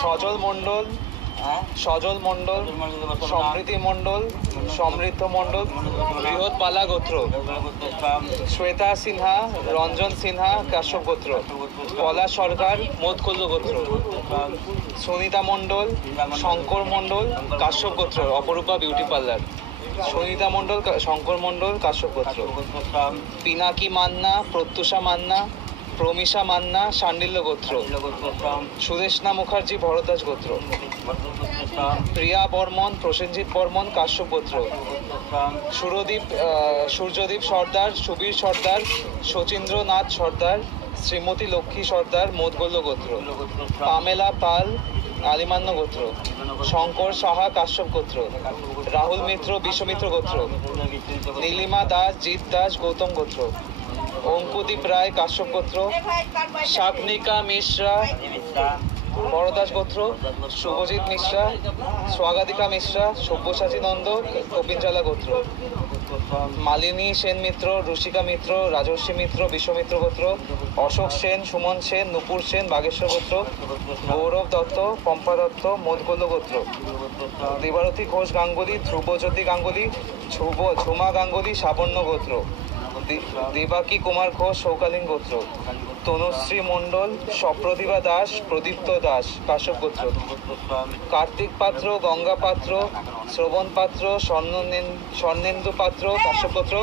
সজল মণ্ডল হ্যাঁ? সজল মণ্ডল, সমৃদ্ধি মণ্ডল, সমৃদ্ধ মণ্ডল, বৃহৎ পালা গোত্র, শ্বেতা সিনহা, রঞ্জন সিনহা, কাশ্যপ গোত্র, পলা সরকার মোদকল্ল গোত্র, সুনিতা মণ্ডল, শঙ্কর মণ্ডল, কাশ্যপ গোত্র, অপরূপা বিউটি পার্লার, সুনিতা মণ্ডল, শঙ্কর মণ্ডল, কাশ্যপ গোত্র, পিনাকি মান্না, প্রত্যুষা মান্না প্রমিশা মান্না শান্ডিল্য গোত্র। সুদেশনা মুখার্জি, ভরদ্বাজ গোত্র। প্রিয়া বর্মন, প্রসেনজিৎ বর্মন, কাশ্যপ গোত্র। সুরদীপ সূর্যদীপ সর্দার, সুবীর সর্দার, শচীন্দ্রনাথ সর্দার, শ্রীমতী লক্ষ্মী সর্দার, মোদগল্য গোত্র। পামেলা পাল, আলিমান্য গোত্র। শঙ্কর সাহা, কাশ্যপ গোত্র। রাহুল মিত্র, বিশ্বমিত্র গোত্র। নীলিমা দাস, জিৎ দাস, গৌতম গোত্র। অঙ্কুদীপ রায়, কাশ্যপ গোত্র শাকনিকা মিশ্রা, বড়দাস গোত্র, শুভজিৎ মিশ্রা স্বাগতিকা মিশ্রা, সব্যসাচী নন্দ, কপিনচালা গোত্র। মালিনী সেন মিত্র রুষিকা মিত্র, রাজর্ষি মিত্র, বিশ্বমিত্র গোত্র, অশোক সেন, সুমন সেন, নুপুর সেন, বাগেশ্বর গোত্র, গৌরব দত্ত, পম্পা দত্ত মোদগোল্ল গোত্র। দেবারতী ঘোষ গাঙ্গুলি, ধ্রুবজ্যোতি গাঙ্গুলি, ধ্রুব ঝুমা গাঙ্গুলি, সাবর্ণ গোত্র। দেবাকী কুমার ঘোষ, সৌকালীন গোত্র। তনুশ্রী মণ্ডল সপ্রতিভা দাস, প্রদীপ্ত দাস, কাশ্যপ গোত্র। কার্তিক পাত্র, গঙ্গা পাত্র, শ্রবণ পাত্র স্বর্ণ স্বর্ণেন্দু পাত্র, কাশ্যপ গোত্র,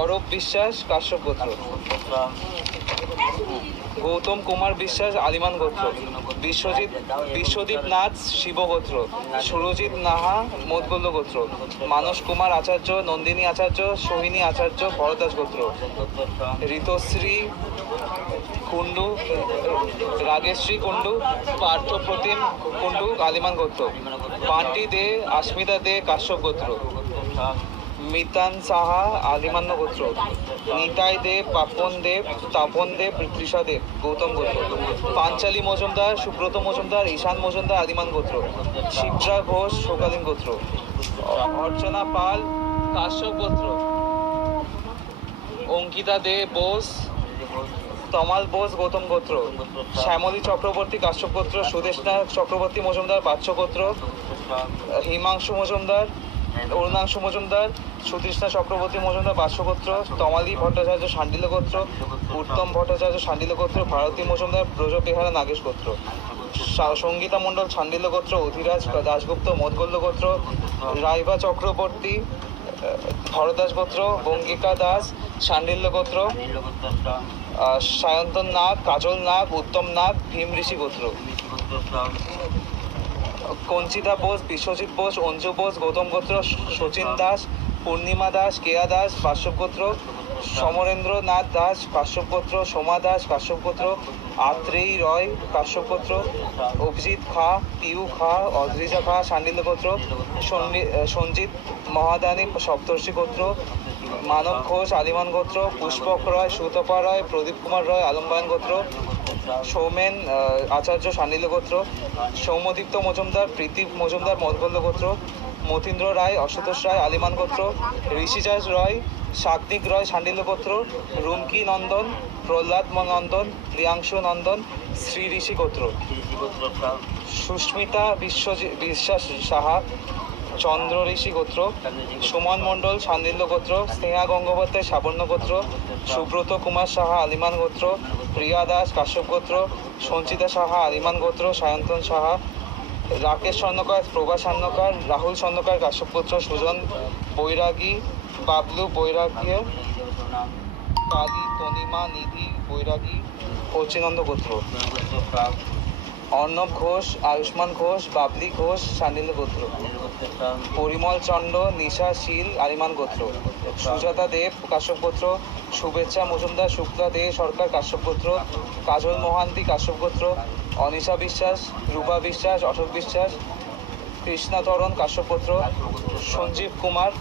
অরূপ বিশ্বাস, কাশ্যপ গোত্র। গৌতম কুমার বিশ্বাস, আলিমান গোত্র। বিশ্বজিৎ, বিশ্বদীপ নাথ, শিব গোত্র। সুরজিৎ নাহা মোদগল্য গোত্র। মানস কুমার আচার্য, নন্দিনী আচার্য, সোহিনী আচার্য ভরদাস গোত্র। ঋতশ্রী কুণ্ডু, রাগেশ্রী কুণ্ডু পার্থ প্রতিম কুণ্ডু, আলিমান গোত্র। পান্টি দে, আস্মিতা দে, কাশ্যপ গোত্র। মিতান সাহা, আলিমান্য গোত্র, নিতাই দেব, পাপন দেব, তাপন দেব তৃষা দেব, গৌতম গোত্র, পাঞ্চালী মজুমদার, সুব্রত মজুমদার, ঈশান মজুমদার, আদিমান গোত্র শিপ্রা ঘোষ, শোকালীন গোত্র, অর্চনা পাল, কাশ্যপ গোত্র, অঙ্কিতা দে বোস, তমাল বোস, গৌতম গোত্র, শ্যামলী চক্রবর্তী, কাশ্যপ গোত্র সুদেশনা চক্রবর্তী মজুমদার, বাচ্চ গোত্র, হিমাংশু মজুমদার অরুণাংশু মজুমদার সুতৃষ্ণা চক্রবর্তী মজুমদার, বাস্যগোত্র, তমালী ভট্টাচার্য শান্ডিল গোত্র, উত্তম ভট্টাচার্য শান্ডিল গোত্র, ভারতী মজুমদার, ব্রজবিহারা নাগেশ গোত্র। সঙ্গীতা মণ্ডল শান্ডিল গোত্র অধিরাজ দাশগুপ্ত, মোদগল্য গোত্র, রাইবা চক্রবর্তী ভরদাস গোত্র, বঙ্গিকা দাস, শান্ডিল্য গোত্র সায়ন্তন নাগ, কাজল নাগ, উত্তম নাগ, ভীম ঋষি গোত্র। কঞ্চিতা বোস, বিশ্বজিৎ বোস, অঞ্জু বোস, গৌতম গোত্র শচীন দাস, পূর্ণিমা দাস, কেয়া দাস বাসব গোত্র। সমরেন্দ্র নাথ দাস কাশ্যপ গোত্র সোমা দাস কাশ্যপ গোত্র আত্রেয়ী রয় কাশ্যপ গোত্র অভিজিৎ খা, পিউ খা, অদ্রিজা খা সন্নি- সঞ্জিত মহাদানী, সপ্তর্ষি গোত্র, মানব ঘোষ, আলিমান গোত্র, পুষ্পক রয়, সুতপা রায়, প্রদীপ কুমার রয়, আলম্বায়ন গোত্র, সৌমেন আচার্য সান্ডিল্য গোত্র সৌমদীপ্ত মজুমদার, প্রীতি মজুমদার মদগল্য গোত্র মতীন্দ্র রায়, অশুতোষ রায়, আলিমান গোত্র, ঋষিজাজ রয়, সাত্বিক রয়, সান্ডিল্য গোত্র, রুমকি নন্দন, প্রহ্লাদ নন্দন প্রিয়াংশু নন্দন, শ্রী ঋষি গোত্র। সুস্মিতা বিশ্বজি বিশ্বাস সাহা, চন্দ্র ঋষি গোত্র, সুমন মণ্ডল সান্দিল্য গোত্র, স্নেহা গঙ্গোপাধ্যায়, সাবর্ণ গোত্র, সুব্রত কুমার সাহা, আলিমান গোত্র, প্রিয়া দাস, কাশ্যপ গোত্র, সঞ্চিতা সাহা, আলিমান গোত্র, সায়ন্তন সাহা রাকেশ স্বর্ণকার প্রভা স্বর্ণকার রাহুল স্বর্ণকার কাশ্যপ গোত্র সুজন, বৈরাগী, বাবলু বৈরাগী, কালী তনিমা, নিধি বৈরাগী কচিনন্দ গোত্র। অর্ণব ঘোষ, আয়ুষ্মান ঘোষ, বাবলি ঘোষ সান্ডিল্য গোত্র। পরিমল চন্ড নিশা শীল, আলিমান গোত্র। সুজাতা দেব কাশ্যপ গোত্র শুভেচ্ছা মজুমদার, শুক্লা দে সরকার কাশ্যপ গোত্র কাজল মোহান্তি কাশ্যপ গোত্র অনিশা বিশ্বাস, রূপা বিশ্বাস, অশোক বিশ্বাস, কৃষ্ণা তরণ, কাশ্যপ গোত্র সঞ্জীব কুমার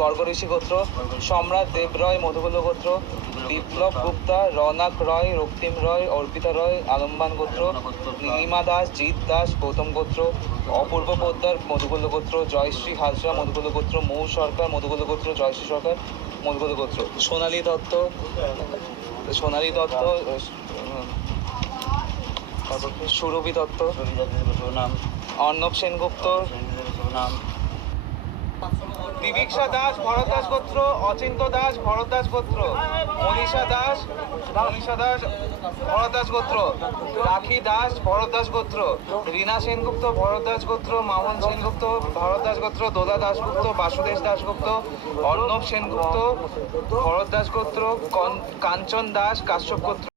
গর্গ ঋষি গোত্র, সম্রাট দেব রয় মধুকুল গোত্র, বিপ্লব গুপ্তা, রৌনক রয়, রক্তিম রয়, অর্পিতা রয়, আলম্বান গোত্র, নীলিমা দাস, জিৎ দাস, গৌতম গোত্র, অপূর্ব পোদ্দার মধুকুল গোত্র, জয়শ্রী হাজরা মধুকুল গোত্র, মৌ সরকার মধুকুল গোত্র, জয়শ্রী সরকার মধুকুল গোত্র সোনালী দত্ত সোনালী দত্ত? সুরভি দত্ত অর্ণব সেনগুপ্ত দিবিক্ষা দাস ভরত দাস গোত্র অচিন্ত দাস ভরত দাস গোত্র মনীষা দাস মনীষা দাস ভরত দাস গোত্র রাখি দাস ভরত দাস গোত্র রীনা সেনগুপ্ত ভরত দাস গোত্র মামন সেনগুপ্ত ভরত দাস গোত্র দোলা দাসগুপ্ত বাসুদেশ দাসগুপ্ত অর্ণব সেনগুপ্ত ভরত দাস গোত্র কাঞ্চন দাস কাশ্যপ গোত্র।